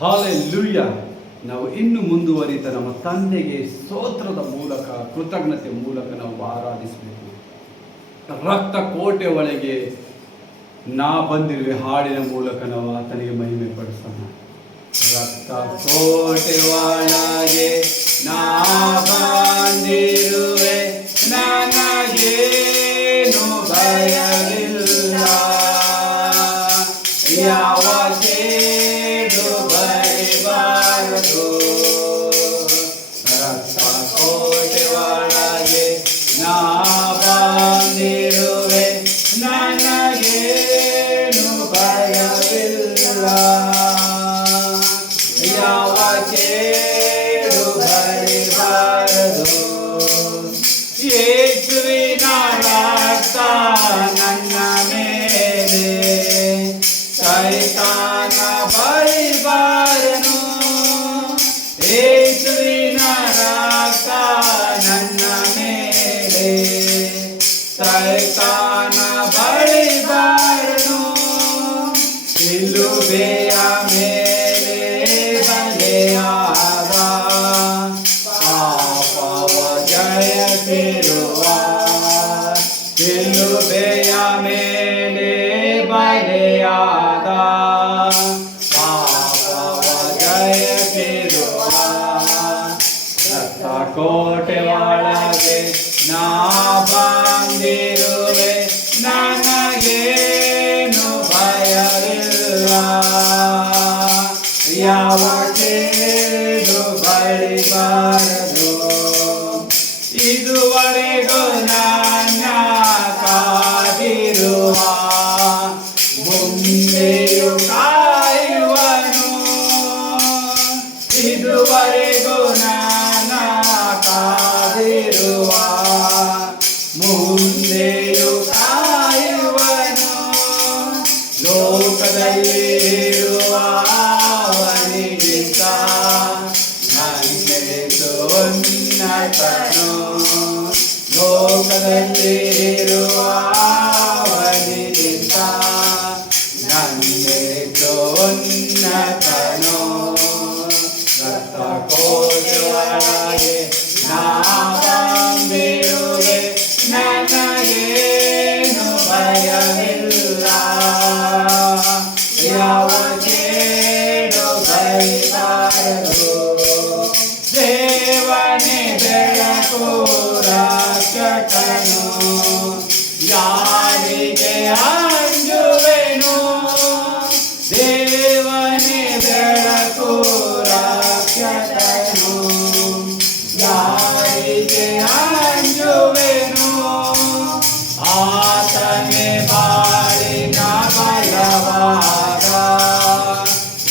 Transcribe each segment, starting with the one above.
Hallelujah. ನಾವು ಇನ್ನು ಮುಂದುವರಿತ ನಮ್ಮ ತಂದೆಗೆ ಸ್ತೋತ್ರದ ಮೂಲಕ, ಕೃತಜ್ಞತೆ ಮೂಲಕ ನಾವು ಆರಾಧಿಸಬೇಕು. ರಕ್ತ ಕೋಟೆ ಒಳಗೆ ನಾ ಬಂದಿರುವೆ ಹಾಡಿನ ಮೂಲಕ ನಾವು ಆತನಿಗೆ ಮಹಿಮೆ ಪಡಿಸೋಣ. ರಕ್ತ ಕೋಟೆ ಒಳಗೆ ನಾ ಬಂದಿರುವೆ, ನನಗೇನು ಭಯವಿಲ್ಲ. ಯಾವ ಕೇಡು ಬರಬಾರದು. ರಕ್ತ ಕೋಟೆ ಒಳಗೆ ನಾ ಬಂದಿರುವೆ, ನನಗೇನು ಭಯವಿಲ್ಲ. ಯಾವ ಕೇಡು ಬರಬಾರದು. ಯೇಸುವಿನ ರಕ್ತ ನನ್ನ ಮೇಲೆ, ಸೈತಾನ ಬಳಿಬಾರನು. ಯೇಸುವಿನ ರಕ್ತ ನನ್ನ ಮೇಲೆ, ಸೈತಾನ ಬಳಿಬಾರನು. ಶಿಲುಬೆಯ ಮೇಲೆ ಬಲೆಯಾದ ಪಾಪವ ಜಯಿಸಿರುವ, ಶಿಲುಬೆಯ ಮೇಲೆ ಬಲೆಯಾದ ಪಾಪವ ಜಯಿಸಿರುವ. ರಕ್ತ ಕೋಟೆ ಒಳಗೆ ನಾ ಬಂದಿರುವೆ, ನನಗೇನು ಭಯವಿಲ್ಲ. ಯಾವ ಕೇಡು ಬಳಿಬಾರದು. ಇದುವರೆಗೂ ನನ್ನ ಕಾದಿರುವ, ಮುಂದೆಯೂ ಕಾಯುವನು. ಇದುವರೆಗೂ ನನ್ನ ಕಾದಿರುವ, ಮುಂದೆಯೂ ಕಾಯುವನು. ಲೋಕದಲ್ಲಿರುವ ಅವನಿಗಿಂತ ನನ್ನೆದು ಉನ್ನತನು. ಲೋಕದಲ್ಲಿರುವ ಅವನಿಗಿಂತ ನನ್ನೆದು ಉನ್ನತನು. ರಕ್ತ ಕೋಟೆ ಒಳಗೆ ನಾ ಬಂದಿರುವೆ, ನನಗೇನು ಭಯವಿಲ್ಲ. ಯಾವ ಕೇಡು ಬರಬಾರದು. ದೇವನೇ ಬೆಳಕು ರಕ್ಷಕನು, ಯಾರಿಗೆ ಅಂಜುವೆನು. ದೇವನೇ ಬೆಳಕು ರಕ್ಷಕನು, ಯಾರಿಗೆ ಅಂಜುವೆನು. ಆತನೇ ಬಾಳಿನ ಬಲವಾದ,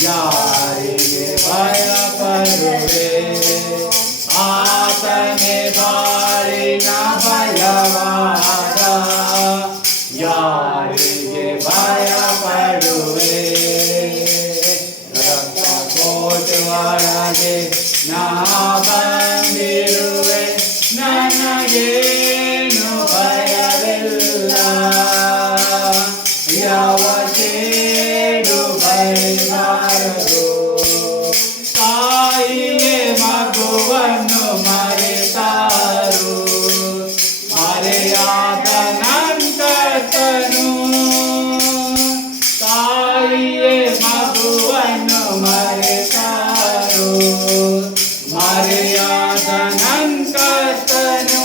ಯಾರಿಗೆ ಭಯಪಡುವೆ. ಆತನೇ ಬಾಳಿನ ಬಲವಾದ, ಯಾರಿಗೆ ಭಯಪಡುವೆ. ರಕ್ತ ಕೋಟೆ ಒಳಗೆ ನಾ ಬಂದಿರುವೆ, ನನಗೇನು ಭಯವಿಲ್ಲ. ಯಾವ ಕೇಡು ಬರಬಾರದು. ತಾಯಿಯೇ ಮಗುವನ್ನು ಮರೆತಾರು, ಮರೆಯಾದ ನಂತರನು. ತಾಯಿಯೇ ಮಗುವನ್ನು ಮರೆತಾರು, ಮರೆಯಾದ ನಂತರನು.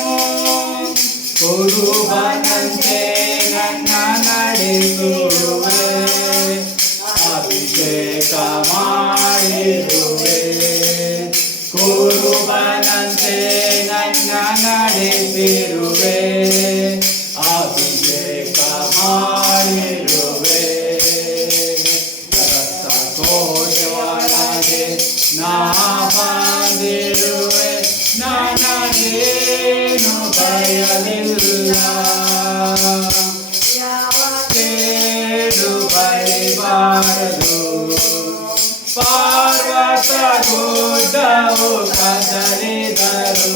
ಕುರುಬನಂತೆ ನನ್ನ ನಡೆಸುವೆ, ಅಭಿಷೇಕ ಮಾಡಿರುವೆ. ಕುರುಬನಂತೆ ನನ್ನ ನಡೆಸಿರುವೆ, ಅಭಿಷೇಕ ಮಾಡಿರುವೆ. ರಕ್ತ ಕೋಟೆ ಒಳಗೆ ನಾ ಬಂದಿರುವೆ, ನನಗೇನು ಭಯವಿಲ್ಲ. ಯಾವ ಕೇಡು ಬರಬಾರದು. ಪಾರ್ವತ ಗುಡ್ಡವು ಕದಲಿದರು,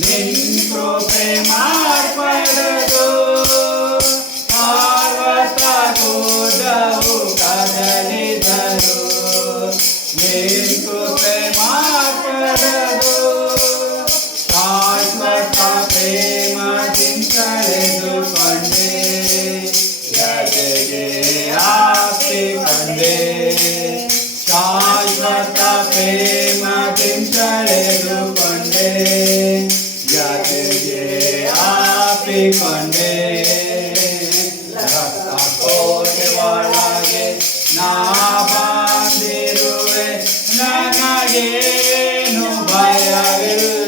ನಿನ್ನ ಕೃಪೆ ಮಾರ್ಪಡದು. ಪಾರ್ವತ ಗುಡ್ಡವು ಕದಲಿದರು, ನಿನ್ ಕೃಪೆ ಮಾರ್ಪಡದು ಶಾಶ್ವತ ಪ್ರೇಮದಿಂದ ಕಳೆದುಕೊಂಡೆ ಜತೆಗೆ ಹಾಕಿಕೊಂಡೆ ಶಾಶ್ವತ ಪ್ರೇಮದಿಂದ ಕಳೆದುಕೊಂಡೆ ಜತೆಗೆ ಹಾಕಿಕೊಂಡೆ ರಕ್ತ ಕೋಟೆ ಒಳಗೆ ನಾ ಬಂದಿರುವೆ ನನಗೇನು ಭಯವಿಲ್ಲ